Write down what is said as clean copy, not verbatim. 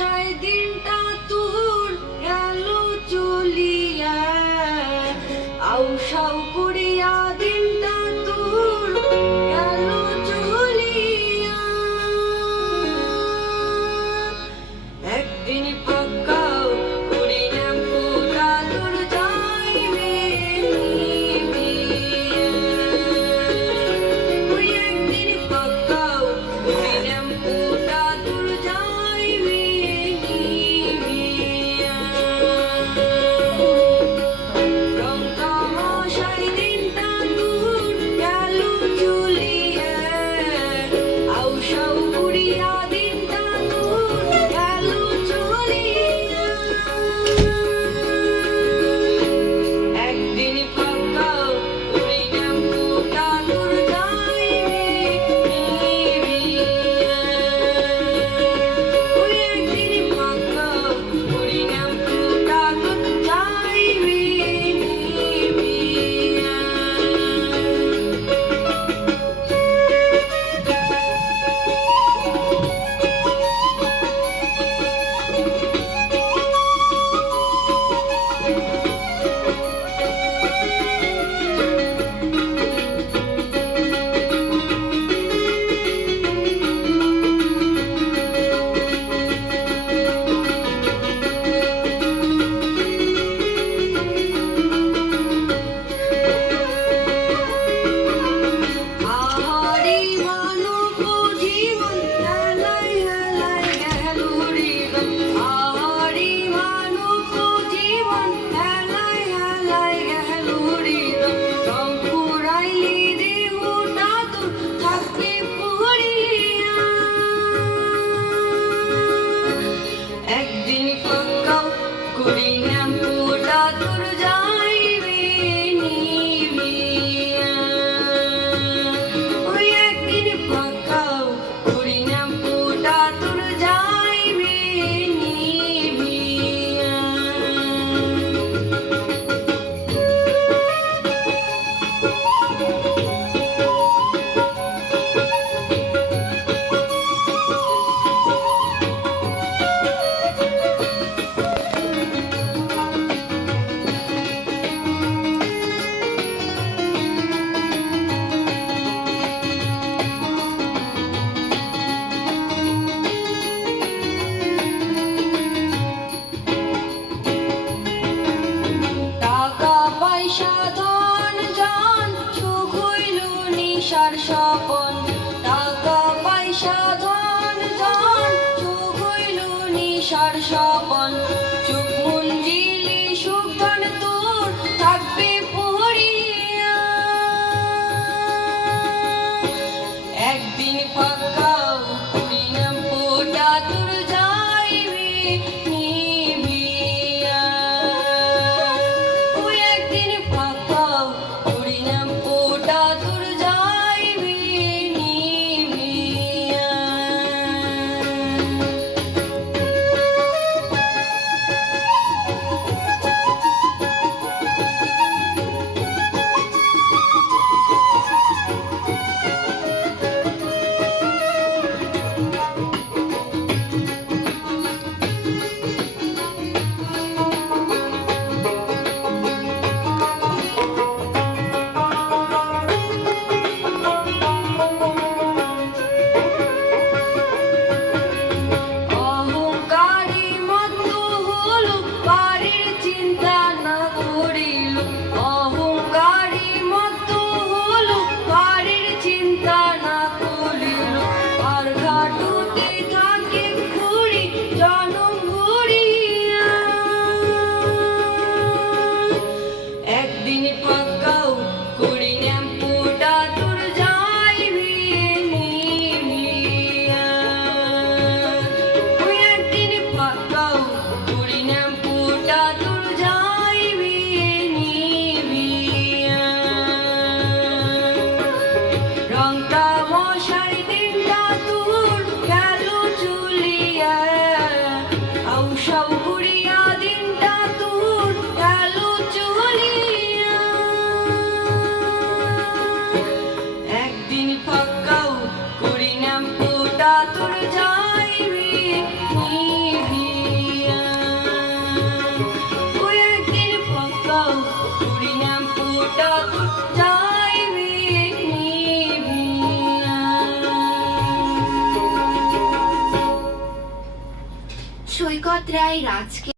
আশায় দিনটা তোর গেল চলিয়া, আউসাউ করিয়া দিনটা তোর গেল চলিয়া। একদিন পাক্কাও করিলাম ফোঁটা তোর যাইবে নিবিয়া। ওই একদিন পাক্কাও করিলাম ফোঁটা তোর যাইবে নিবিয়া। রং তামাশায় দিনটা তোর গেল চলিয়া, আউসাউ করিয়া দিনটা তোর গেল চলিয়া। একদিন পাক্কাও করিলাম ফোঁটা তোর যাইবে নিবিয়া। ওই একদিন পাক্কাও করিলাম ফোঁটা তোর যাইবে নিবিয়া। আহারে মানব জীবন হেলায় হেলায় গেল হৃদয়। আহারে মানব জীবন হেলায় হেলায় গেল হৃদয়। রং পুরাইলি দেহটা তোর থাকবে পড়িয়া। একদিন পাক্কাও করিলাম ফোঁটা তোর যাইবে নিবিয়া। ওই একদিন পাক্কাও করিলাম ফোঁটা তোর যাইবে নিবিয়া। টাকা পয়সা ধন জন সুখ হইল নিশার স্বপন। টাকা পয়সা ধন জন সুখ হইল নিশার স্বপন। চোখ মঞ্জিলি সুখ ধন তোর থাকবে পড়িয়া। একদিন পাক্কাও করিলাম ফোঁটা তোর যাইবে নিবিয়া। ওই একদিন পাক্কাও করিলাম ফোঁটা তোর যাইবে নিবিয়া। মাত্রায় রাজকে